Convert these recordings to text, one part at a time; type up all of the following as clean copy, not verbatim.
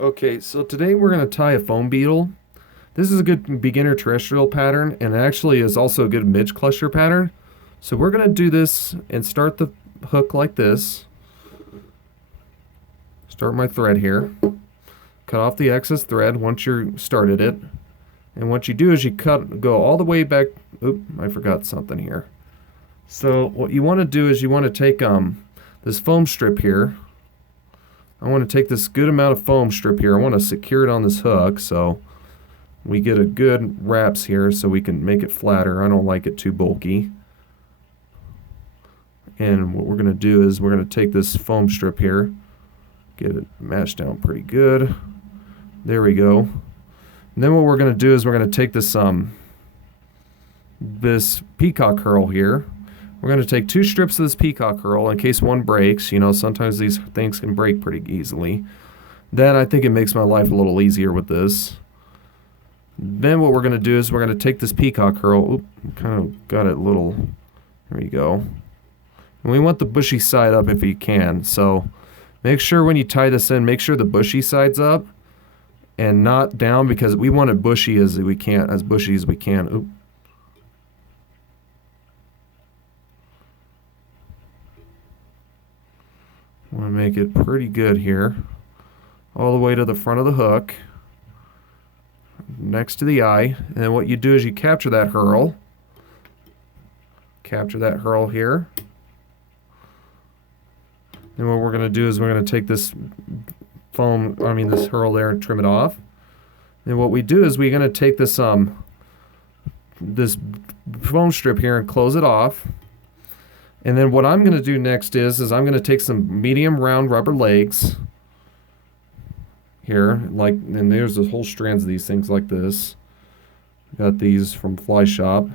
Okay, so today we're going to tie a foam beetle. This is a good beginner terrestrial pattern, and it actually is also a good midge cluster pattern. So we're going to do this and start the hook like this. Start my thread here. Cut off the excess thread once you started it. And what you do is you go all the way back. Oop, I forgot something here. So what you want to do is you want to take this foam strip here. I want to take this good amount of foam strip here. I want to secure it on this hook so we get a good wraps here so we can make it flatter. I don't like it too bulky. And what we're going to do is we're going to take this foam strip here, get it mashed down pretty good. There we go. And then what we're going to do is we're going to take this peacock curl here. We're going to take 2 strips of this peacock curl in case one breaks. You know, sometimes these things can break pretty easily. Then I think it makes my life a little easier with this. Then what we're going to do is we're going to take this peacock curl. Oop, kind of got it a little. There you go. And we want the bushy side up if you can. So make sure when you tie this in, make sure the bushy side's up and not down because we want it bushy as bushy as we can. Oop. I want to make it pretty good here. All the way to the front of the hook. Next to the eye. And then what you do is you capture that hurl. Capture that hurl here. And what we're going to do is we're going to take this this hurl there and trim it off. And what we do is we're going to take this this foam strip here and close it off. And then what I'm going to do next is I'm going to take some medium round rubber legs here, and there's this whole strands of these things like this. Got these from Fly Shop.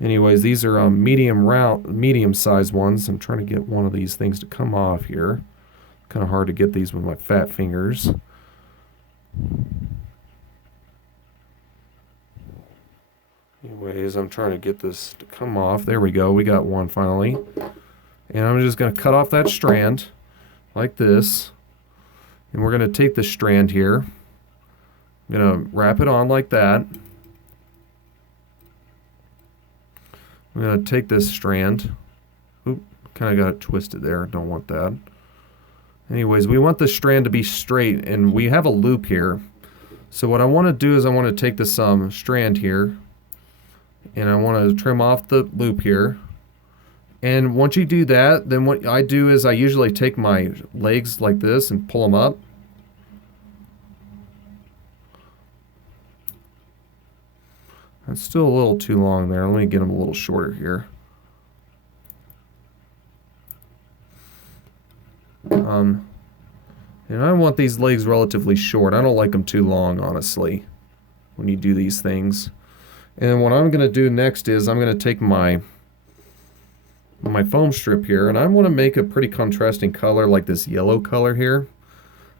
Anyways, these are medium sized ones. I'm trying to get one of these things to come off here. Kind of hard to get these with my fat fingers. Anyways, I'm trying to get this to come off. There we go. We got one finally. And I'm just going to cut off that strand like this. And we're going to take this strand here. I'm going to wrap it on like that. I'm going to take this strand. Oop, kind of got it twisted there. Don't want that. Anyways, we want the strand to be straight, and we have a loop here. So what I want to do is I want to take this strand here, and I want to trim off the loop here. And once you do that, then what I do is I usually take my legs like this and pull them up. It's still a little too long there. Let me get them a little shorter here. And I want these legs relatively short. I don't like them too long, honestly, when you do these things. And what I'm going to do next is I'm going to take my foam strip here, and I want to make a pretty contrasting color like this yellow color here,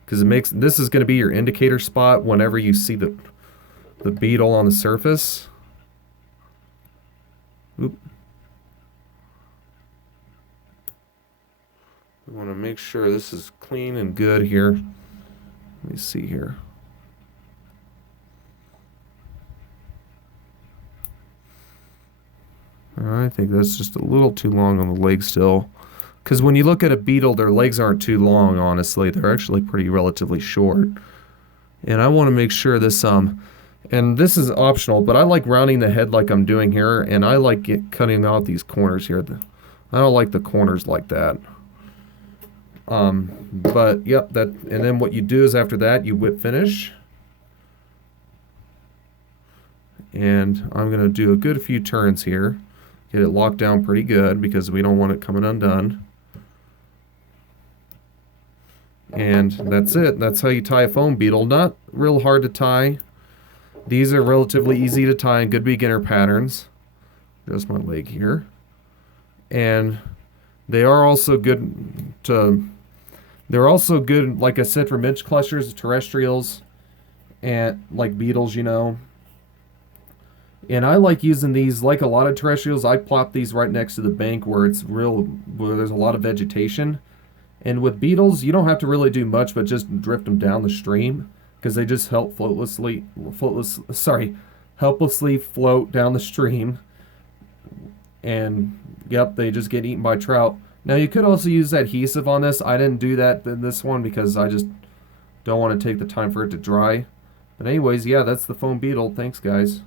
because this is going to be your indicator spot whenever you see the beetle on the surface. Oop. We want to make sure this is clean and good here. Let me see here. I think that's just a little too long on the leg still. Because when you look at a beetle, their legs aren't too long, honestly. They're actually pretty relatively short. And I want to make sure this, and this is optional, but I like rounding the head like I'm doing here, and I like cutting out these corners here. I don't like the corners like that. But yep, and then what you do is after that, you whip finish. And I'm going to do a good few turns here. Get it locked down pretty good because we don't want it coming undone. And that's it. That's how you tie a foam beetle. Not real hard to tie. These are relatively easy to tie in good beginner patterns. Just my leg here. And they are also good like I said, for midge clusters, terrestrials, and like beetles, you know. And I like using these, like a lot of terrestrials, I plop these right next to the bank where there's a lot of vegetation. And with beetles, you don't have to really do much, but just drift them down the stream because they just helplessly float down the stream. And yep, they just get eaten by trout. Now you could also use adhesive on this. I didn't do that in this one because I just don't want to take the time for it to dry. But anyways, yeah, that's the foam beetle. Thanks, guys.